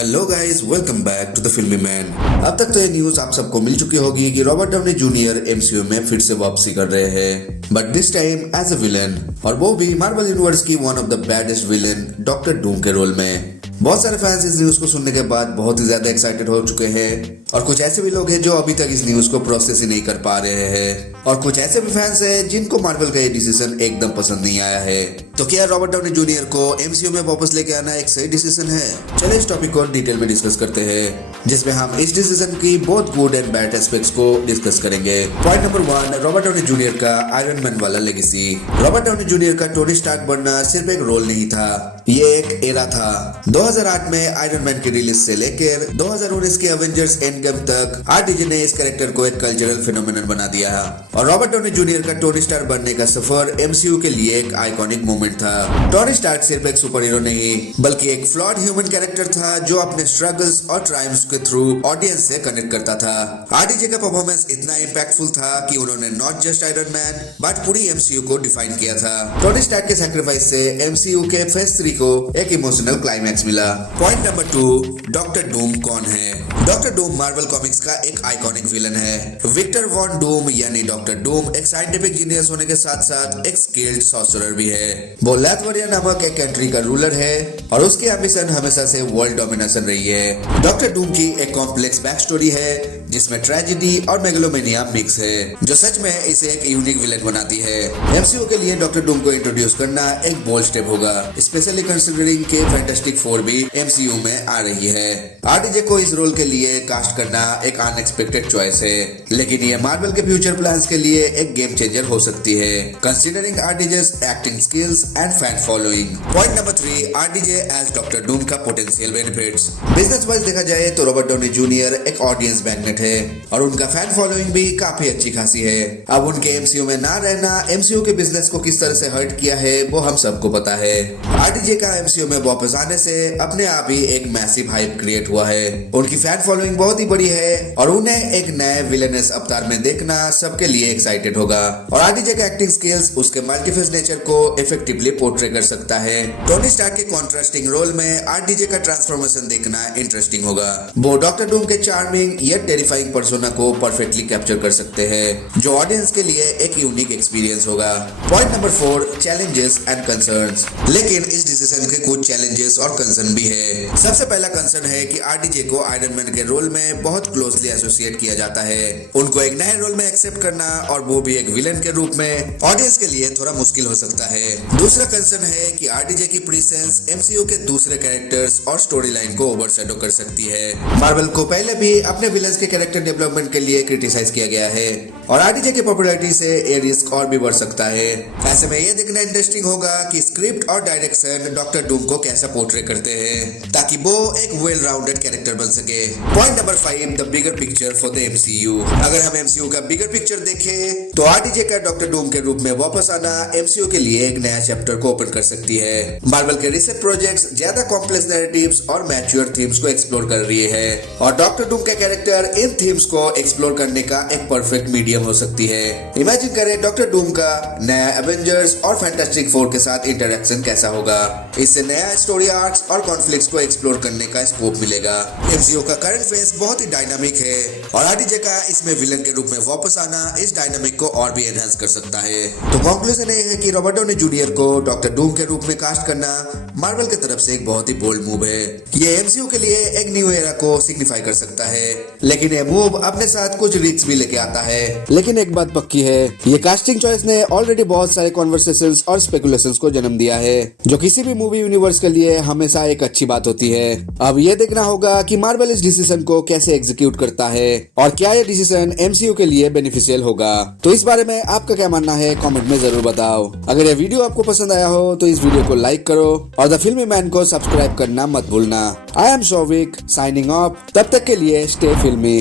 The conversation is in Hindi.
Hello guys, welcome back to the filmy man. अब तक तो ये न्यूज आप सबको मिल चुकी होगी कि रॉबर्ट डाउनी जूनियर एमसीयू में फिर से वापसी कर रहे हैं, but this time as a villain, और वो भी मार्वल यूनिवर्स की one of the baddest villain doctor doom के रोल में। बहुत सारे फैंस इस न्यूज को सुनने के बाद बहुत ही ज्यादा एक्साइटेड हो चुके हैं, और कुछ ऐसे भी लोग हैं जो अभी तक इस न्यूज को प्रोसेस ही नहीं कर पा रहे हैं, और कुछ ऐसे भी फैंस हैं जिनको मार्वल का ये डिसीजन एकदम पसंद नहीं आया है। तो क्या रॉबर्ट डाउनी जूनियर को एमसीयू में वापस लेके आना एक सही डिसीजन है? चलिए इस टॉपिक को डिटेल में डिस्कस करते हैं, जिसमें हम इस डिसीजन की बहुत गुड एंड बैड एस्पेक्ट्स को डिस्कस करेंगे। Point number 1, Robert Downey junior का आयरन मैन वाला लेगेसी। रॉबर्ट डाउनी जूनियर का टोनी स्टार्क बनना सिर्फ एक रोल नहीं था, ये एक एरा था। 2008 में आयरन मैन की रिलीज से लेकर 2019 के एवेंजर्स एंड गेम तक आरडीजे ने इस कैरेक्टर को एक कल्चरल फिनोमेनन बना दिया, और रॉबर्ट डाउनी जूनियर का टोनी स्टार्क बनने का सफर एमसीयू के लिए एक आइकॉनिक मोमेंट था। टोनी स्टार्क सिर्फ एक सुपर हीरो नहीं, बल्कि एक फ्लॉड ह्यूमन कैरेक्टर था जो अपने स्ट्रगल्स और ट्रायम्फ्स के थ्रू ऑडियंस से कनेक्ट करता था। आरडीजे का परफॉर्मेंस इतना इंपैक्टफुल था कि उन्होंने not just iron man but पूरी एमसीयू को डिफाइन किया था। टोनी स्टार्क के सैक्रिफाइस से एमसीयू के फेज 3 को एक इमोशनल क्लाइमैक्स मिला। पॉइंट नंबर 2, डॉक्टर डूम कौन है? डॉक्टर डूम मार्वल कॉमिक्स का एक आइकॉनिक विलन है। विक्टर वॉन डूम यानी डॉक्टर डूम एक साइंटिफिक जीनियस होने के साथ साथ एक स्किल्ड सॉर्सरर भी है। वो लैथवरिया नामक एक कंट्री का रूलर है, और उसकी एम्बिशन हमेशा से वर्ल्ड डोमिनेशन रही है। डॉक्टर डूम की एक कॉम्प्लेक्स बैक स्टोरी है जिसमें ट्रेजेडी और मेगलोमेनिया मिक्स है, जो सच में इसे एक यूनिक विलेन बनाती है। एमसीयू के लिए डॉक्टर डूम को इंट्रोड्यूस करना एक बोल्ड स्टेप होगा, स्पेशली कंसीडरिंग के फैंटास्टिक फोर भी एमसीयू में आ रही है। आरडीजे को इस रोल के लिए कास्ट करना एक अनएक्सपेक्टेड चॉइस है, लेकिन ये मार्वल के फ्यूचर प्लान्स के लिए एक गेम चेंजर हो सकती है, considering RDJ's acting skills and fan following. Point number 3, RDJ as Doctor Doom का पोटेंशियल बेनिफिट्स। बिजनेस वाइज देखा जाए तो रॉबर्ट डाउनी जूनियर एक ऑडियंस मैग्नेट है, और उनका फैन फॉलोइंग भी काफी अच्छी खासी है। अब उनके एमसीयू में ना रहना एमसीयू के बिजनेस को किस तरह से हर्ट किया है वो हम सबको पता है। आरडीजे का एमसीयू में वापस आने से अपने आप ही एक मैसिव हाइप क्रिएट हुआ है। उनकी फैन फॉलोइंग बहुत ही बड़ी है, और उन्हें एक नए विलेनस अवतार में देखना सबके लिए एक्साइटेड होगा, और आरडीजे का एक्टिंग स्किल्स उसके मल्टीफेस नेचर को इफेक्टिवली पोर्ट्रे कर सकता है। टोनी स्टार्क के कॉन्ट्रास्टिंग रोल में आरडीजे का ट्रांसफॉर्मेशन देखना इंटरेस्टिंग होगा। वो डॉक्टर डूम के चार्मिंग यट टेरिफाइंग पर्सोना को परफेक्टली कैप्चर कर सकते हैं, जो ऑडियंस के लिए एक यूनिक एक्सपीरियंस होगा। Point number 4, challenges and concerns. लेकिन इस डिसीजन के कुछ चैलेंजेस और कंसर्न भी है। सबसे पहला कंसर्न है कि आरडीजे को आयरन मैन के रोल में बहुत क्लोजली एसोसिएट किया जाता है। उनको एक नए रोल में एक्सेप्ट करना, और वो भी एक विलन के रूप में, ऑडियंस के लिए थोड़ा मुश्किल हो सकता है। दूसरा कंसर्न है कि आरडीजे की प्रेजेंस एमसीयू के दूसरे कैरेक्टर्स और स्टोरी लाइन को ओवरशैडो कर सकती है। मार्वल को पहले भी अपने विलन्स के कैरेक्टर डेवलपमेंट के लिए क्रिटिसाइज किया गया है, और आरडीजे की पॉपुलैरिटी से ये रिस्क और भी बढ़ सकता है। ऐसे में ये देखना इंटरेस्टिंग होगा कि स्क्रिप्ट और डायरेक्शन डॉक्टर डूम को कैसा पोर्ट्रे करते हैं, ताकि वो एक वेल राउंडेड कैरेक्टर बन सके। Point number 5, the bigger picture for the MCU. अगर हम एमसीयू का बिगर पिक्चर देखें तो आरडीजे का डॉक्टर डूम के रूप में वापस आना एमसीयू के लिए एक नया चैप्टर को ओपन कर सकती है। मार्वल के रिसेंट प्रोजेक्ट्स ज्यादा कॉम्प्लेक्स नैरेटिव्स और मैच्योर थीम्स को एक्सप्लोर कर रही है, और डॉक्टर डूम का कैरेक्टर इन थीम्स को एक्सप्लोर करने का एक परफेक्ट मीडियम हो सकती है। इमेजिन करें डॉक्टर डूम का नया एवेंजर्स और फैंटास्टिक फोर के साथ इंटरेक्शन कैसा होगा। इससे नया स्टोरी आर्क्स और कॉन्फ्लिक्ट्स को एक्सप्लोर करने का स्कोप मिलेगा। एमसीयू का करंट फेस बहुत ही डायनामिक है, और आरडीजे का इसमें विलन के रूप में वापस आना इस डायनामिक को और भी एनहांस कर सकता है। तो कंक्लूजन ये है कि रॉबर्ट डाउनी जूनियर को डॉक्टर डूम के रूप में कास्ट करना मार्वल की तरफ से एक बहुत ही बोल्ड मूव है। ये एमसीयू के लिए एक न्यू एरा को सिग्निफाई कर सकता है, लेकिन ये मूव अपने साथ कुछ रिस्क भी लेके आता है। लेकिन एक बात पक्की है, ये कास्टिंग चॉइस ने ऑलरेडी बहुत सारे कॉन्वर्सेशंस और स्पेकुलेशंस को जन्म दिया है, जो किसी भी मूवी यूनिवर्स के लिए हमेशा एक अच्छी बात होती है। अब ये देखना होगा कि मार्वल इस डिसीजन को कैसे एग्जीक्यूट करता है, और क्या ये डिसीजन एमसीयू के लिए बेनिफिशियल होगा। तो इस बारे में आपका क्या मानना है कमेंट में जरूर बताओ। अगर ये वीडियो आपको पसंद आया हो तो इस वीडियो को लाइक करो, और द फिल्मी मैन को सब्सक्राइब करना मत भूलना। I am Shouvik signing off. तब तक के लिए स्टे फिल्मी।